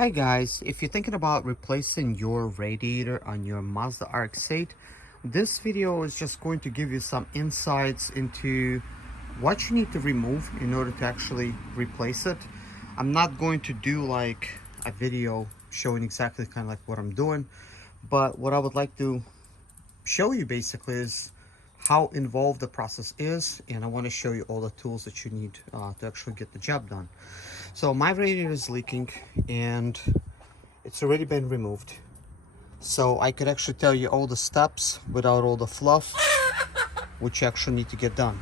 Hi guys, if you're thinking about replacing your radiator on your Mazda RX-8, this video is just going to give you some insights into what you need to remove in order to actually replace it. I'm not going to do like a video showing exactly kind of like what I'm doing, but what I would like to show you basically is how involved the process is, and I want to show you all the tools that you need to actually get the job done. So my radiator is leaking and it's already been removed, so I could actually tell you all the steps without all the fluff which you actually need to get done.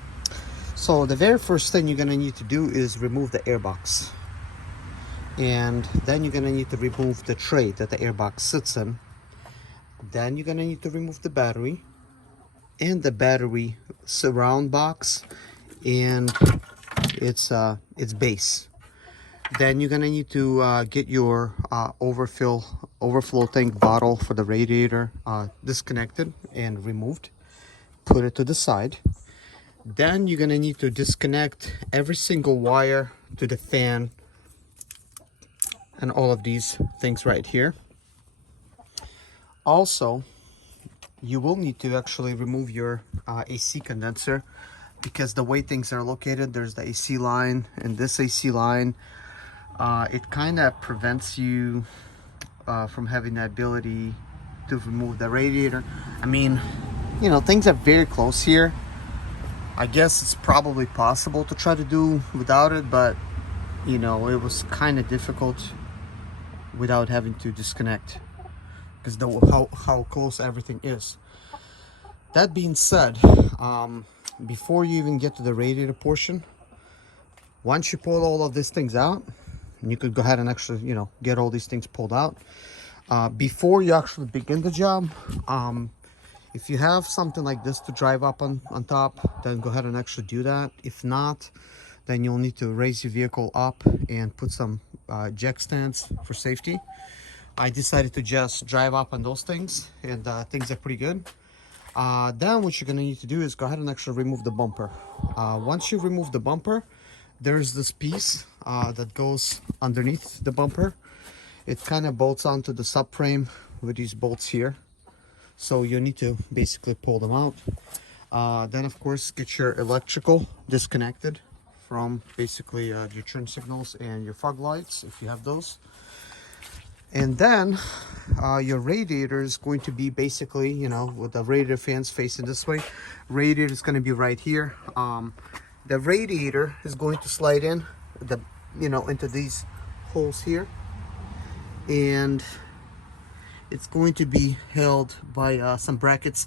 So the very first thing you're going to need to do is remove the airbox, and then you're going to need to remove the tray that the airbox sits in. Then you're going to need to remove the battery and the battery surround box and its base. Then you're gonna need to get your overflow tank bottle for the radiator disconnected and removed. Put it to the side. Then you're gonna need to disconnect every single wire to the fan and all of these things right here. Also, you will need to actually remove your AC condenser, because the way things are located, there's the AC line and this AC line. It kind of prevents you from having the ability to remove the radiator. I mean, you know, things are very close here. I guess it's probably possible to try to do without it, but you know, it was kind of difficult without having to disconnect, because how close everything is. That being said, before you even get to the radiator portion, once you pull all of these things out, and you could go ahead and actually, you know, get all these things pulled out. Before you actually begin the job, if you have something like this to drive up on top, then go ahead and actually do that. If not, then you'll need to raise your vehicle up and put some jack stands for safety. I decided to just drive up on those things, and things are pretty good. Then what you're going to need to do is go ahead and actually remove the bumper. Once you remove the bumper, there's this piece that goes underneath the bumper. It kind of bolts onto the subframe with these bolts here, so you need to basically pull them out. Then of course get your electrical disconnected from basically your turn signals and your fog lights if you have those. And then your radiator is going to be basically, you know, with the radiator fans facing this way, radiator is going to be right here. The radiator is going to slide in the, you know, into these holes here, and it's going to be held by some brackets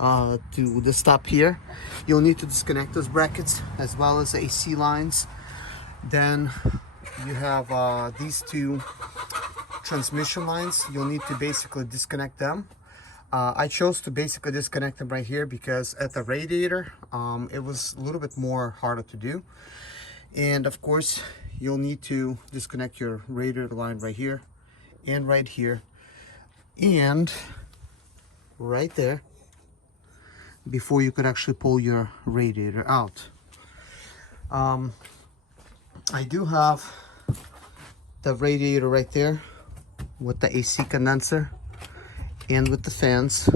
to the stop here. You'll need to disconnect those brackets as well as the AC lines. Then you have these two transmission lines. You'll need to basically disconnect them. I chose to basically disconnect them right here because at the radiator it was a little bit more harder to do. And of course you'll need to disconnect your radiator line right here and right here and right there before you could actually pull your radiator out. I do have the radiator right there with the AC condenser and with the fans.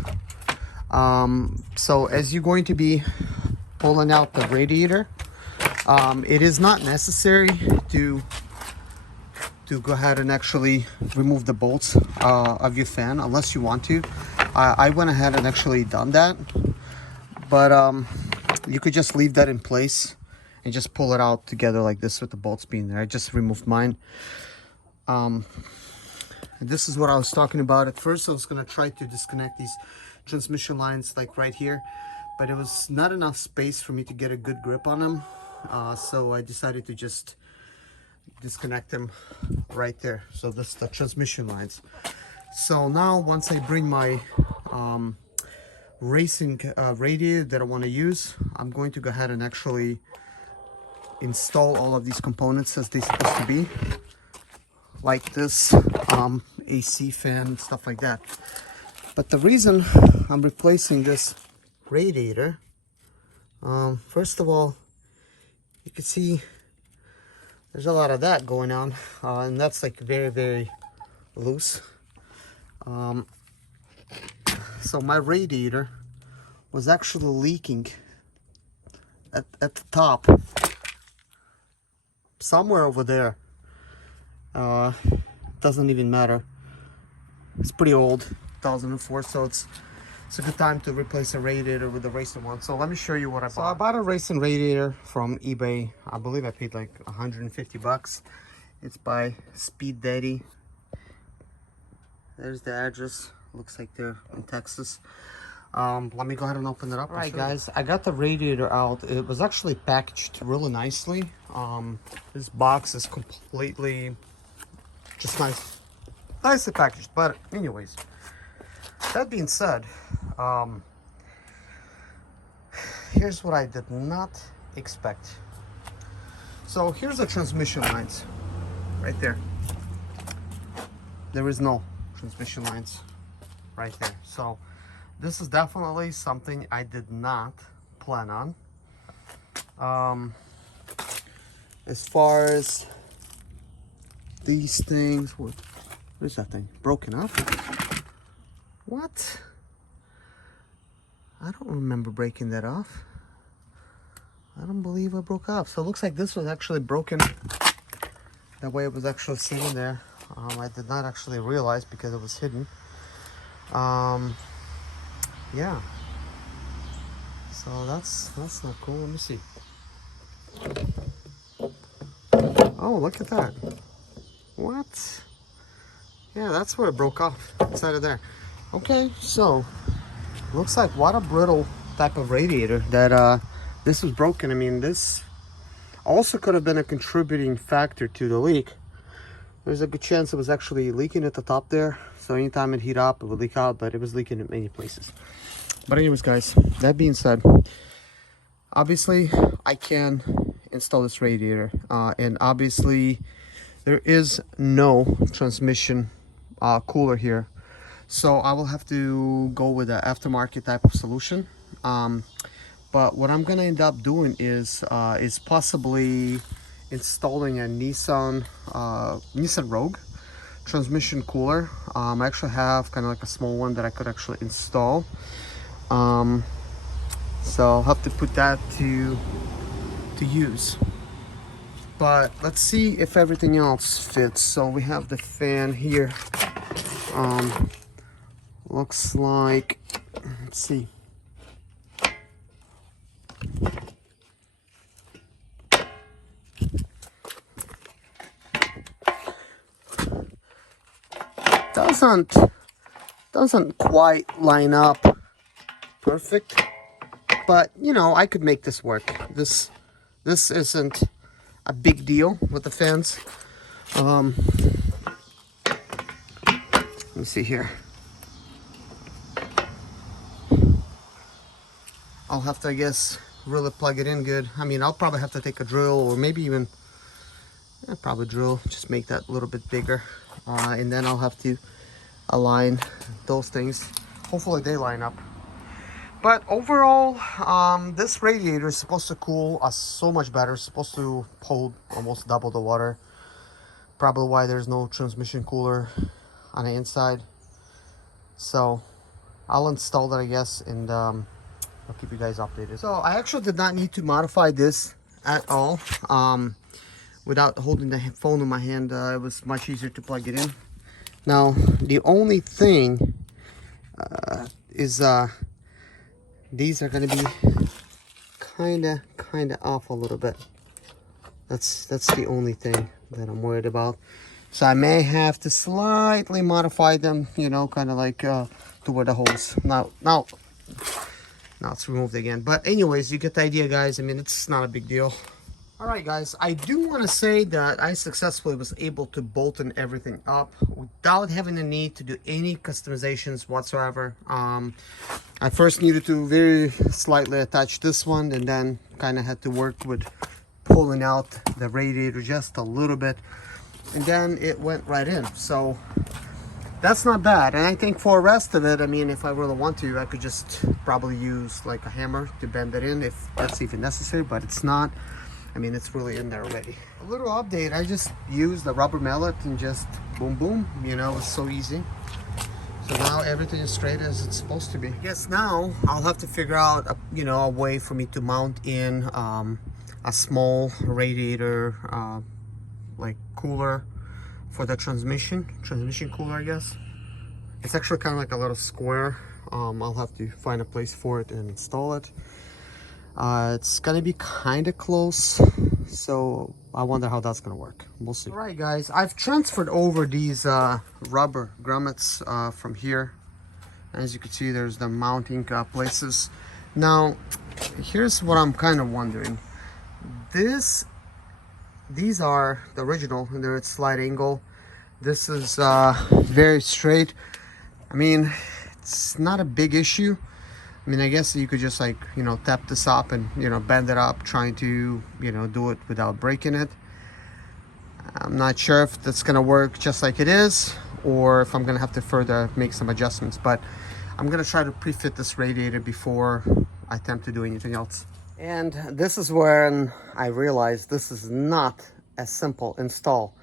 So as you're going to be pulling out the radiator, it is not necessary to go ahead and actually remove the bolts of your fan unless you want to. I went ahead and actually done that, but you could just leave that in place and just pull it out together like this with the bolts being there. I just removed mine. This is what I was talking about. At first I was going to try to disconnect these transmission lines like right here, but it was not enough space for me to get a good grip on them, so I decided to just disconnect them right there. So that's the transmission lines. So now once I bring my racing radiator that I want to use, I'm going to go ahead and actually install all of these components as they're supposed to be, like this AC fan, stuff like that. But the reason I'm replacing this radiator, first of all, you can see there's a lot of that going on, and that's like very loose. So my radiator was actually leaking at the top, somewhere over there. Doesn't even matter. It's pretty old, 2004, so it's a good time to replace a radiator with a racing one. So let me show you what I bought. So I bought a racing radiator from eBay. I believe I paid like 150 bucks. It's by Speed Daddy. There's the address. Looks like they're in Texas. Let me go ahead and open it up. All right, guys, I got the radiator out. It was actually packaged really nicely. This box is completely just nicely packaged. But anyways, that being said, here's what I did not expect. So here's the transmission lines right there. There is no transmission lines right there. So this is definitely something I did not plan on. As far as these things, what is that thing? Broken up? What? I don't remember breaking that off. I don't believe I broke off. So it looks like this was actually broken. That way it was actually sitting there. I did not actually realize because it was hidden. Yeah. So that's not cool. Let me see. Oh, look at that. What? Yeah, that's where it broke off, inside of there. Okay, so looks like what a brittle type of radiator that this was broken. I mean, this also could have been a contributing factor to the leak. There's a good chance it was actually leaking at the top there. So anytime it heat up, it would leak out, but it was leaking in many places. But anyways, guys, that being said, obviously I can install this radiator. And obviously there is no transmission cooler here. So I will have to go with an aftermarket type of solution. But what I'm gonna end up doing is possibly installing a Nissan Rogue transmission cooler. I actually have kind of like a small one that I could actually install. So I'll have to put that to use. But let's see if everything else fits. So we have the fan here. Looks like, let's see. Doesn't quite line up perfect, but you know, I could make this work. This isn't a big deal with the fans. Let me see here. I'll have to, I guess, really plug it in good. I mean, I'll probably have to take a drill, or maybe even probably drill, just make that a little bit bigger, and then I'll have to align those things. Hopefully they line up. But overall, this radiator is supposed to cool us so much better. It's supposed to hold almost double the water. Probably why there's no transmission cooler on the inside. So I'll install that, I guess, and I'll keep you guys updated. So I actually did not need to modify this at all. Without holding the phone in my hand, it was much easier to plug it in. Now the only thing is these are going to be kind of off a little bit. That's the only thing that I'm worried about. So I may have to slightly modify them, you know, kind of like to where the holes. Now it's removed again. But anyways, you get the idea, guys. I mean, it's not a big deal. All right, guys, I do want to say that I successfully was able to bolt everything up without having the need to do any customizations whatsoever. I first needed to very slightly attach this one, and then kind of had to work with pulling out the radiator just a little bit, and then it went right in. So that's not bad. And I think for the rest of it, I mean, if I really want to, I could just probably use like a hammer to bend it in if that's even necessary, but it's not. I mean, it's really in there already. A little update, I just used the rubber mallet and just boom, boom, you know, it's so easy. So now everything is straight as it's supposed to be. I guess now I'll have to figure out, you know, a way for me to mount in a small radiator, like cooler for the transmission cooler, I guess. It's actually kind of like a little square. I'll have to find a place for it and install it. It's gonna be kind of close, so I wonder how that's gonna work. We'll see. All right, guys, I've transferred over these rubber grommets from here. As you can see, there's the mounting places. Now, here's what I'm kind of wondering. These are the original, and they're at slight angle. This is very straight. I mean, it's not a big issue. I mean, I guess you could just, like, you know, tap this up and, you know, bend it up, trying to, you know, do it without breaking it. I'm not sure if that's gonna work just like it is, or if I'm gonna have to further make some adjustments, but I'm gonna try to pre-fit this radiator before I attempt to do anything else. And this is when I realized this is not a simple install.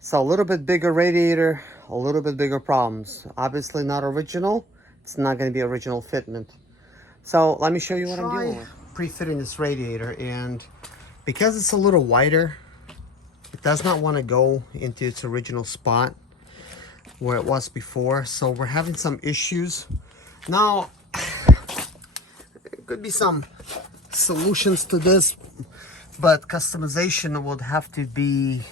So a little bit bigger radiator, a little bit bigger problems. Obviously not original. It's not going to be original fitment. So let me show you what I'm dealing with. Pre-fitting this radiator, and because it's a little wider, it does not want to go into its original spot where it was before. So we're having some issues. Now, there could be some solutions to this, but customization would have to be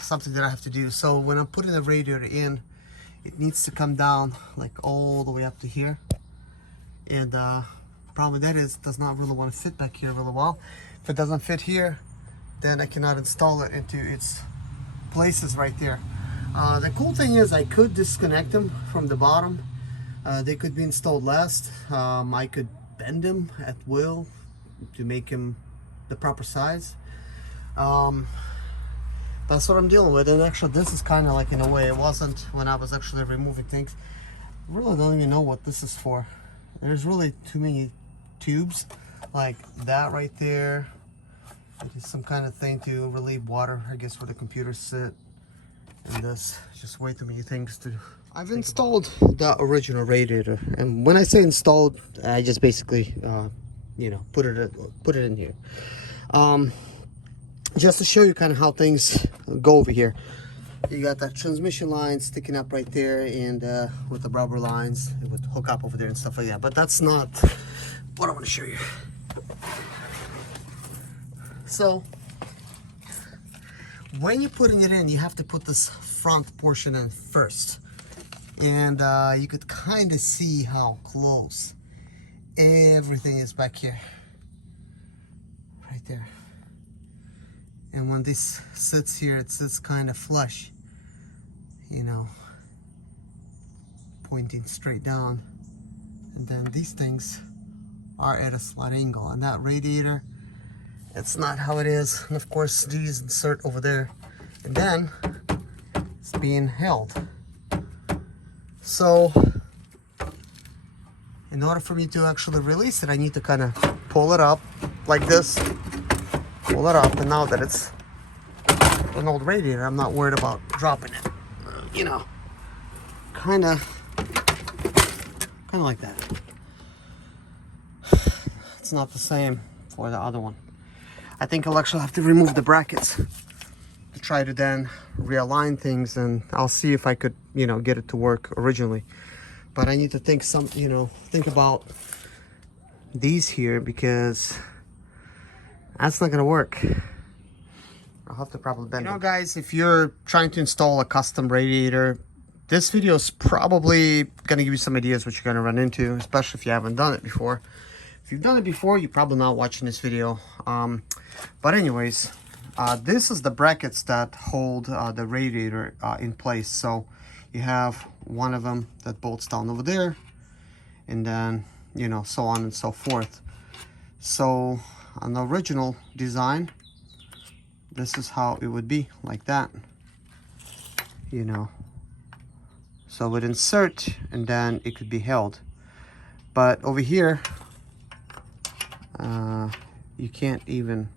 something that I have to do. So when I'm putting the radiator in, it needs to come down like all the way up to here, and problem with that is it does not really want to fit back here really well. If it doesn't fit here, then I cannot install it into its places right there. The cool thing is I could disconnect them from the bottom. They could be installed last. I could bend them at will to make them the proper size. That's what I'm dealing with. And actually this is kind of like, in a way, it wasn't when I was actually removing things. I really don't even know what this is for. There's really too many tubes like that right there. It is some kind of thing to relieve water, I guess, where the computers sit. And this, just way too many things to I've installed the original radiator, and when I say installed, I just basically you know, put it in here. Just to show you kind of how things go over here. You got that transmission line sticking up right there, and with the rubber lines, it would hook up over there and stuff like that. But that's not what I want to show you. So when you're putting it in, you have to put this front portion in first. And you could kind of see how close everything is back here. Right there. And when this sits here, it sits kind of flush, you know, pointing straight down. And then these things are at a slight angle. And that radiator, it's not how it is. And of course, these insert over there. And then it's being held. So in order for me to actually release it, I need to kind of pull it up like this. Pull it up, and now that it's an old radiator, I'm not worried about dropping it. You know, kind of like that. It's not the same for the other one. I think I'll actually have to remove the brackets to try to then realign things, and I'll see if I could, you know, get it to work originally. But I need to think about these here, because that's not gonna work. I'll have to probably bend it. You know, guys, if you're trying to install a custom radiator, this video is probably gonna give you some ideas what you're gonna run into, especially if you haven't done it before. If you've done it before, you're probably not watching this video. But anyways, this is the brackets that hold the radiator in place. So you have one of them that bolts down over there, and then, you know, so on and so forth. So on the original design, this is how it would be, like that, you know. So it would insert, and then it could be held. But over here, you can't even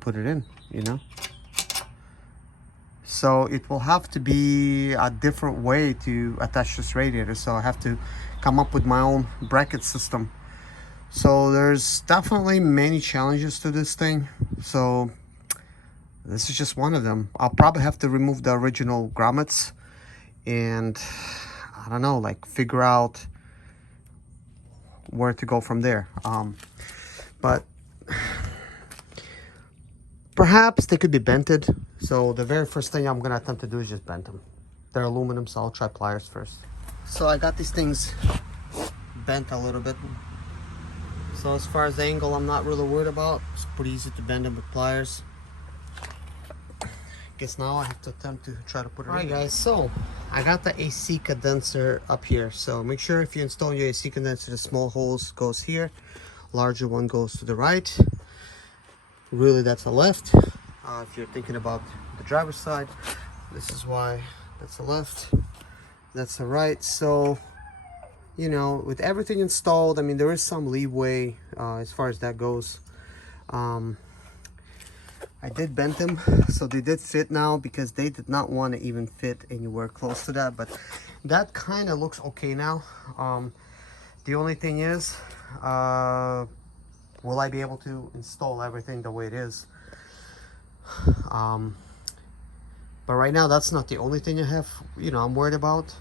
put it in, you know. So it will have to be a different way to attach this radiator. So I have to come up with my own bracket system. So there's definitely many challenges to this thing. So this is just one of them. I'll probably have to remove the original grommets and I don't know, like figure out where to go from there. But perhaps they could be bented. So the very first thing I'm gonna attempt to do is just bend them. They're aluminum, so I'll try pliers first. So I got these things bent a little bit. So as far as the angle, I'm not really worried about. It's pretty easy to bend them with pliers. Guess now I have to attempt to try to put it in. Alright guys, so I got the AC condenser up here. So make sure if you install your AC condenser, the small holes goes here, larger one goes to the right. Really, that's the left. If you're thinking about the driver's side, this is why that's the left, that's the right. So, you know, with everything installed, I mean, there is some leeway as far as that goes. I did bend them, so they did fit now because they did not want to even fit anywhere close to that. But that kind of looks okay now. The only thing is, will I be able to install everything the way it is? But right now, that's not the only thing I have, you know, I'm worried about.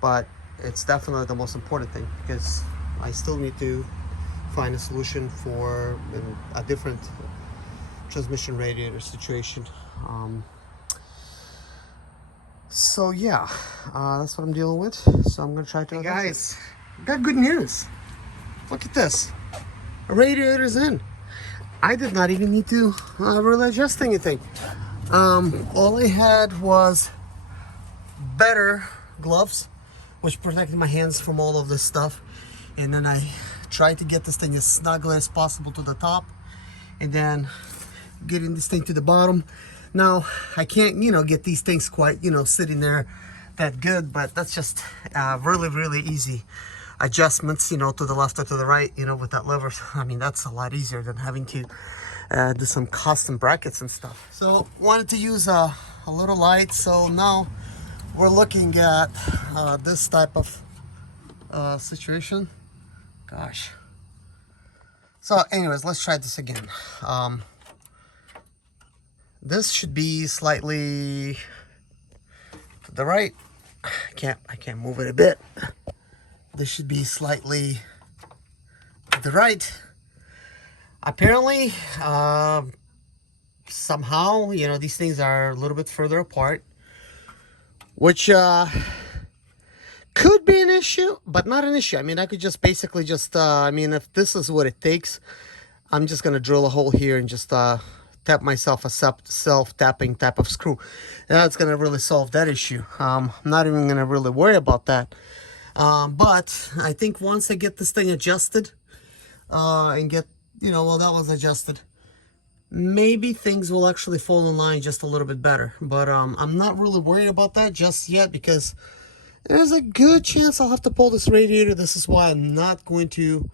But it's definitely the most important thing because I still need to find a solution for a different transmission radiator situation. So yeah, that's what I'm dealing with. So I'm gonna try to. Hey guys, got good news. Look at this. The radiator's in. I did not even need to really adjust anything. All I had was better gloves, which protected my hands from all of this stuff. And then I tried to get this thing as snugly as possible to the top, and then getting this thing to the bottom. Now I can't, you know, get these things quite, you know, sitting there that good, but that's just really easy adjustments, you know, to the left or to the right, you know, with that lever. I mean, that's a lot easier than having to do some custom brackets and stuff. So wanted to use a little light. So now we're looking at this type of situation. Gosh. So anyways, let's try this again. This should be slightly to the right. I can't move it a bit. This should be slightly to the right. Apparently, somehow, you know, these things are a little bit further apart, which could be an issue, but not an issue. I mean, I could just basically just, I mean, if this is what it takes, I'm just going to drill a hole here and just tap myself a self-tapping type of screw. That's going to really solve that issue. I'm not even going to really worry about that. But I think once I get this thing adjusted and get, you know, well, that was adjusted, maybe things will actually fall in line just a little bit better. But I'm not really worried about that just yet because there's a good chance I'll have to pull this radiator. This is why I'm not going to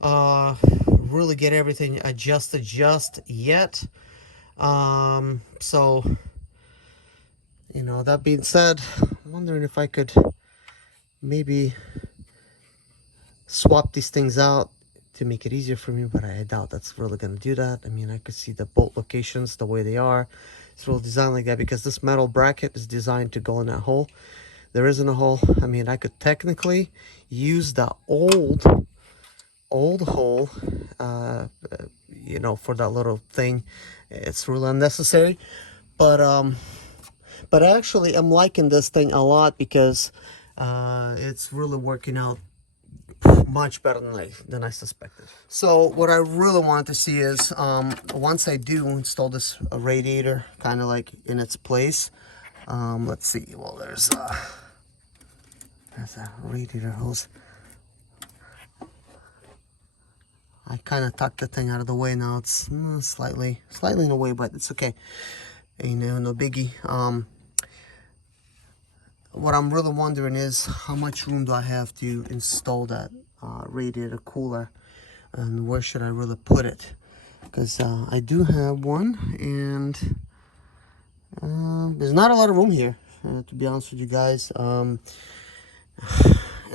really get everything adjusted just yet. So, you know, that being said, I'm wondering if I could maybe swap these things out to make it easier for me, but I doubt that's really going to do that. I mean, I could see the bolt locations the way they are. It's really designed like that because this metal bracket is designed to go in that hole. There isn't a hole. I mean, I could technically use the old hole, you know, for that little thing. It's really unnecessary, but actually I'm liking this thing a lot because it's really working out much better than I suspected. So what I really want to see is once I do install this radiator kind of like in its place, let's see. Well, there's a radiator hose. I kind of tucked the thing out of the way now. It's slightly in the way, but it's okay. You know, no biggie. What I'm really wondering is how much room do I have to install that radiator cooler, and where should I really put it? Because I do have one, and There's not a lot of room here, to be honest with you guys. And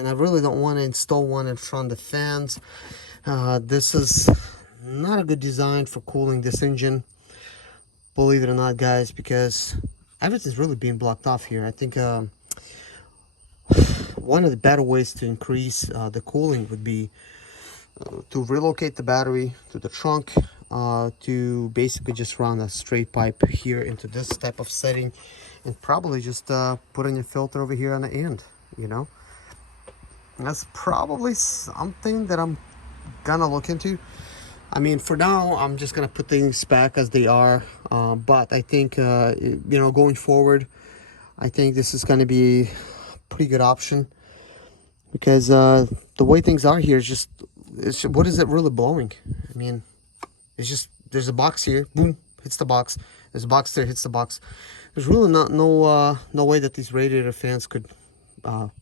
I really don't want to install one in front of the fans. This is not a good design for cooling this engine, believe it or not, guys, because everything's really being blocked off here. I think one of the better ways to increase the cooling would be to relocate the battery to the trunk, to basically just run a straight pipe here into this type of setting, and probably just put in a filter over here on the end, you know. That's probably something that I'm gonna look into. I mean, for now, I'm just gonna put things back as they are, but I think, you know, going forward, I think this is gonna be a pretty good option, because the way things are here is just, what is it really blowing? I mean, it's just, there's a box here, boom, hits the box. There's a box there, hits the box. There's really no way that these radiator fans could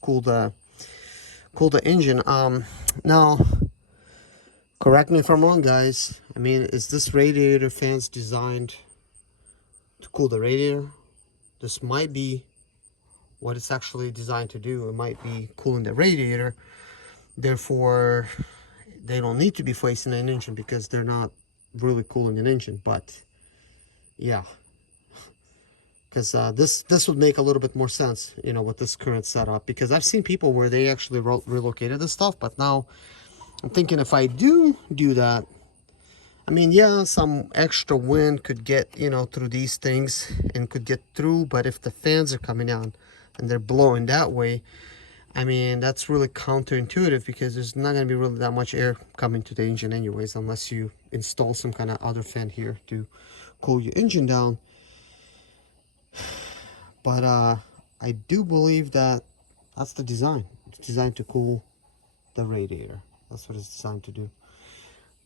cool the engine. Now, correct me if I'm wrong, guys. I mean, is this radiator fans designed to cool the radiator? This might be what it's actually designed to do. It might be cooling the radiator. Therefore, they don't need to be facing an engine because they're not really cooling an engine. But yeah, because this would make a little bit more sense, you know, with this current setup. Because I've seen people where they actually relocated this stuff, but now I'm thinking if I do that, I mean, yeah, some extra wind could get, you know, through these things and could get through. But if the fans are coming on and they're blowing that way, I mean, that's really counterintuitive, because there's not going to be really that much air coming to the engine anyways, unless you install some kind of other fan here to cool your engine down. But I do believe that that's the design. It's designed to cool the radiator. That's what it's designed to do.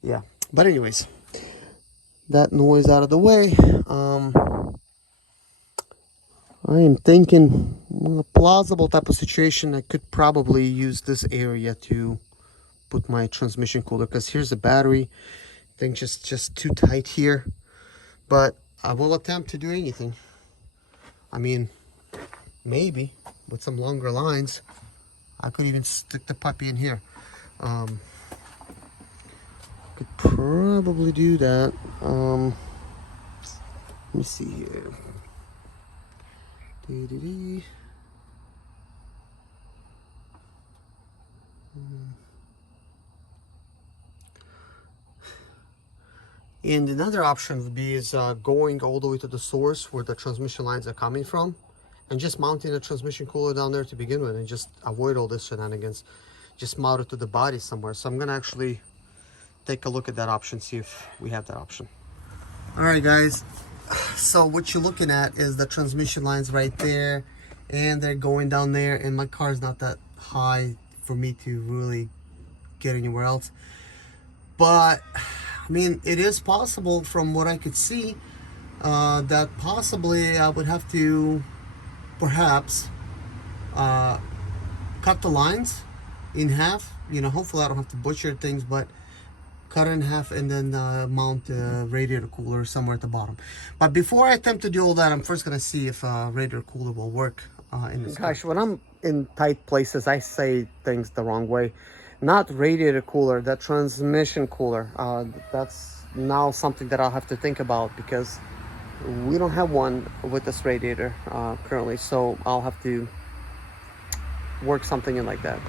Yeah. But anyways, that noise out of the way. I am thinking a plausible type of situation. I could probably use this area to put my transmission cooler, because here's the battery. I think just too tight here. But I will attempt to do anything. I mean, maybe with some longer lines, I could even stick the puppy in here. Could probably do that. Let me see here. And another option would be going all the way to the source where the transmission lines are coming from, and just mounting a transmission cooler down there to begin with, and just avoid all this shenanigans. Just mount it to the body somewhere. So I'm gonna actually take a look at that option, see if we have that option. All right, guys. So what you're looking at is the transmission lines right there, and they're going down there, and my car is not that high for me to really get anywhere else. But I mean, it is possible, from what I could see, that possibly I would have to perhaps cut the lines in half. You know, hopefully I don't have to butcher things, but cut it in half and then mount a radiator cooler somewhere at the bottom. But before I attempt to do all that, I'm first gonna see if radiator cooler will work in this. Gosh, when I'm in tight places, I say things the wrong way. Not radiator cooler, that transmission cooler. That's now something that I'll have to think about, because we don't have one with this radiator currently. So I'll have to work something in like that.